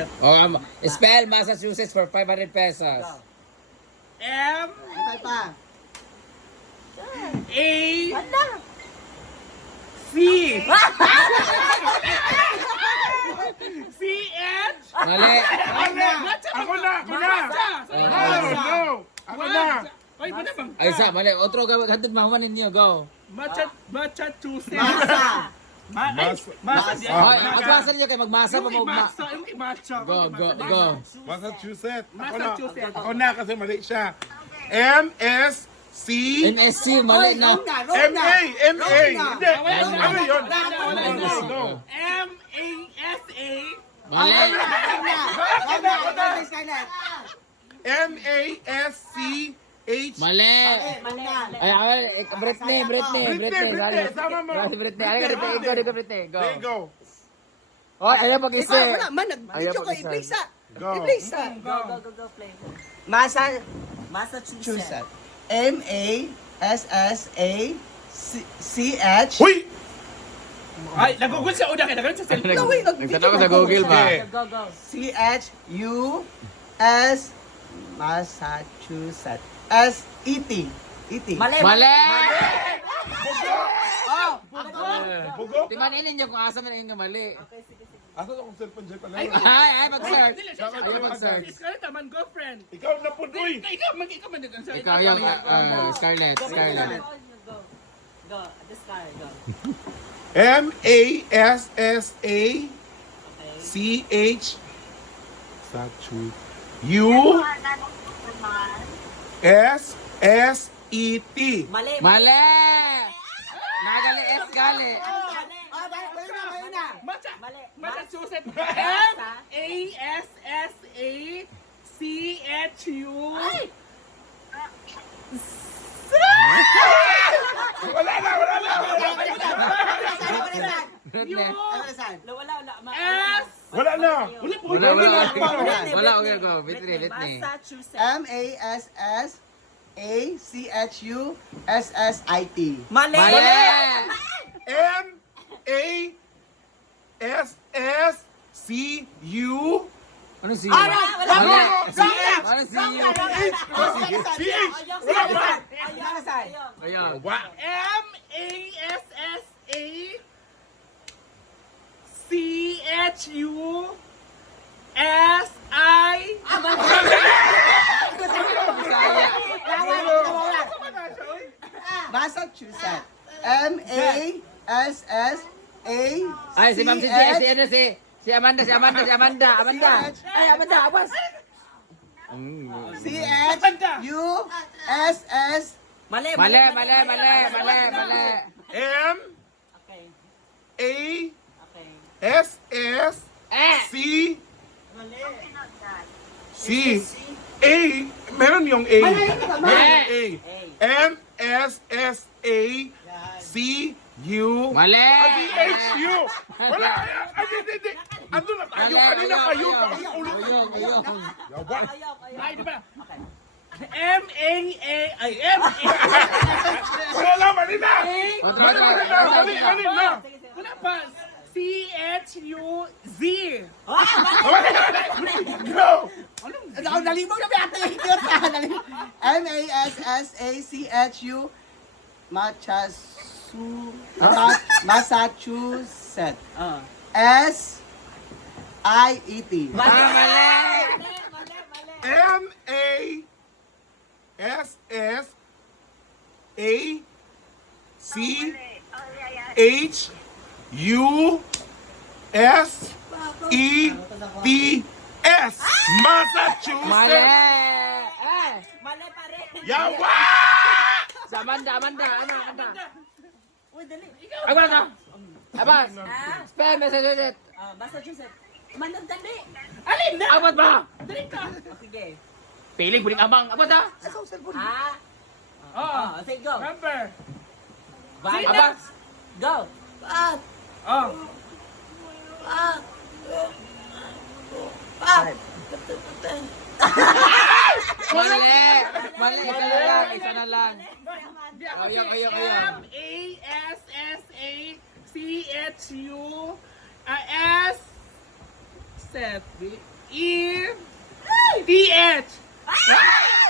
Massachusetts. Oh, um, spell Massachusetts for 500 pesos. M pa. A C C H Mali. Ako na! Ako na! Ako na! No! No! Ako na! Ay, ba na bang? Ay, isa, mali. Otro gawin. Hatid mahuman ninyo. Go. Macha Massachusetts. Masa. Ma ay, masa. Ay, magbasa ninyo kayo. Magbasa pa mo. Ma imasa, yung imacha. go, go, go. Massachusetts. Ako na. Massachusetts. Ako na kasi mali siya. M-S-C MSC, mali na. M-A! M-A! Hindi! Na. Ano yun? Wala na, wala No, na. no, no. M A S A Mali. Mali. Ay, ay, eh, Britney, Britney, Britney, Britney. Britney, sama mo. Dali, Britney. Ay, Britney. Go, go, Britney. Go. Go. Oh, ayaw pag-isa. Ikaw, wala man. Ayaw Nag-video ko, i-place sa. Go. I-place sa. Go. Masa. Massachusetts. M-A-S-S-A-C-H. Huy! Ay, nagugol sa una kaya nagugol sa cellphone. No, wait, Nagtanong ko sa Google ba? Go, go. C-H-U-S. Massachusetts. S-E-T. E-T. Mali. Mali! Oh! Bugo? Di man ilin nyo kung asa na inyo mali. Asa akong cellphone dyan pala? Ay, ay, mag-search. Scarlett naman, girlfriend. Ikaw na po! Ikaw, mag, ikaw man nag- Ikaw yung Scarlett, Scarlett. Go. Go. This guy, go. M-A-S-S-A-C-H Sachu U S S E T Mali. Mali! Nagali S gali. Ah, bayo bayo na, bayo na. Macha, Mali. Massachusetts. M A S S A C H U. Wala na, wala na! Ano na? Wala, wala. Ma- S. Wala na! Wala po. Wala, wala. Wala, okay, go. Britney, Britney. Massachusetts. M-A-S-S-A-C-H-U-S-S-I-T. Mali. Mali! M A S S C U Ano si Wala, wala. Ano si Wala ba? Ano na saan? Ayun. Wa M A S S A C H U S I. Massachusetts. M-A-S-S-A. Ay, si Ma'am si si ano si si Amanda, si Amanda, si Amanda, Amanda. Ay, Amanda, awas. C-H-U-S-S. Mali. Mali, mali, mali, mali, mali. M Okay. A Okay. S S Eh! C C A meron yung A meron yung A M S S A C U Mali. Ah, D H U wala ay hindi hindi ando na tayo kanina ayaw, kayo ayaw. ang ayun. Yawa. Ayaw, ayaw. Ay, di ba? M A A ay M A. wala na mali na mali mali na mali mali na Wala pa. C H U Z. go Ako nalibog na ba ate? M-A-S-S-A-C-H-U. Machasu. Ma- Massachusetts. Ah. S-I-E-T. Mali. M A S S A C H U S E T S Mali. Massachusetts! Mali pa rin. Yawa! Si Amanda, Amanda, ano, Amanda. Uy, dali. Abas na. Abas. Ah. Spell Massachusetts. Ah, Massachusetts. Manang dali. Alin na? Abot ba? Dali ka. Oh, Sige. Piling puling abang. Abot ha? Ah. Oo. Oh, sige, go. Remember. Bye. Abas. Go. Ah. Oh. Ah. Ah. Mali. Mali. Isa na lang. Isa na lang. Di ako Ayaw, si ayaw, ayaw. M A S S A C H U S set. E T-H.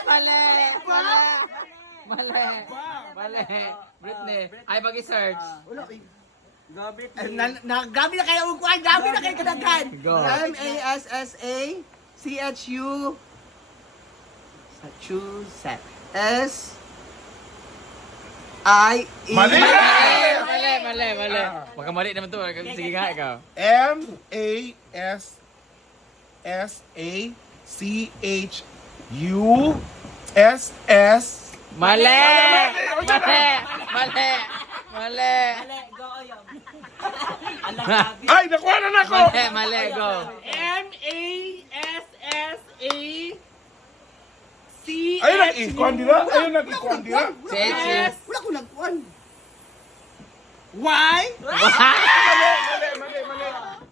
Mali! Mali! Mali! Mali! Britney. Ay, mag-search. Wala, eh. Go, Eh, na, na, gabi na kayo upuan, gabi na kayo kadaghan. Go. M-A-S-S-A C-H-U Massachusetts S I E Mali! Mali! Mali! Mali! Mali! Magkamali naman to. Sige nga, ikaw. M A S S A C H U S S Mali! Mali! Mali! Mali! Mali, go, Oyong. Ay, nakuha na na ako! Mali! Mali! Go! M-A-S-S-A Ayun ang ikuan dira. Ayun ang ikuan dira. Etsu. Wala ko nagkuhan. Y Mali, mali, mali, mali.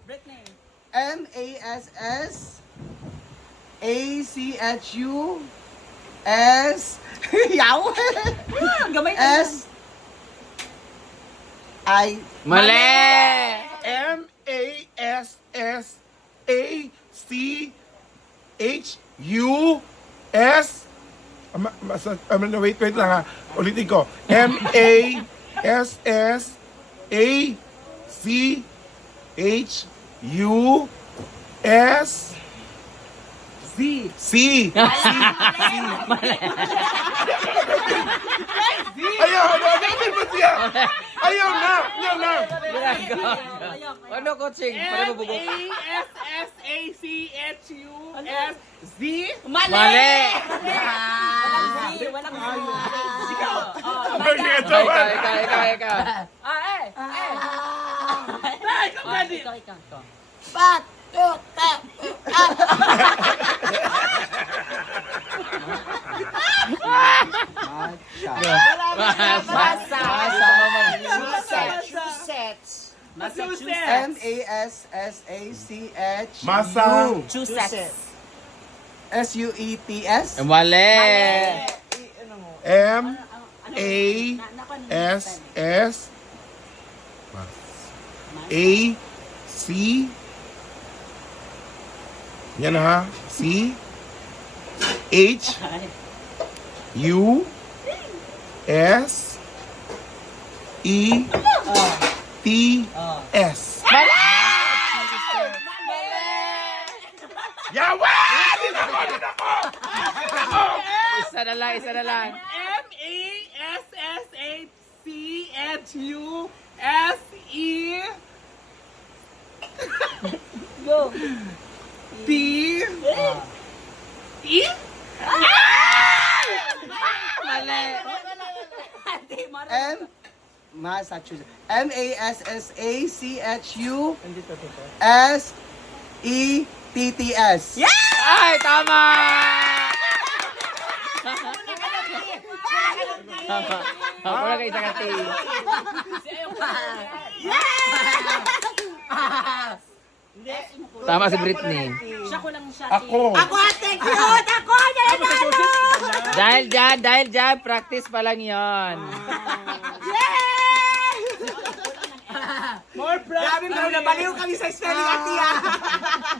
Britney. M-A-S-S A-C-H-U S Yaw Gamay na. S I Mali! M A S S A C H U S Ama, masa, ama, no, wait, wait lang ha. Ulitin ko. M A S S A C H U S Z C. C. Ayaw, ayaw, na, ayaw na. Ano coaching? Para mo bubok. M-A-S-S-A-C-H-U-S Z Mali! Mali! Walang Z, walang Z. Sige, Ikaw, Jovan. ikaw, ikaw, ikaw. Ah, eh, eh. Ay, ikaw Ah, gani. ikaw, ikaw, ikaw. Pat Tut Tap Basa! Massachusetts Massachusetts. M-A-S-S-A-C-H Masa. Massachusetts. S-U-E-T-S Mali! M A S S A C Yan ha. C H U S E T S. Yawa! Isa na lang, isa na lang. M-A-S-S-A-C-H-U-S-E Go. T E Mali! M Massachusetts M-A-S-S-A-C-H-U S-E-T-T-S Ay, tama! Tama. Ako lang isa ka ti. Tama si Britney. Siya ko lang siya. Ako. ate, cute! Ako! Dahil dyan, dahil dyan, practice pa lang yon. Grabe bro, nabaliw kami sa spelling ati ah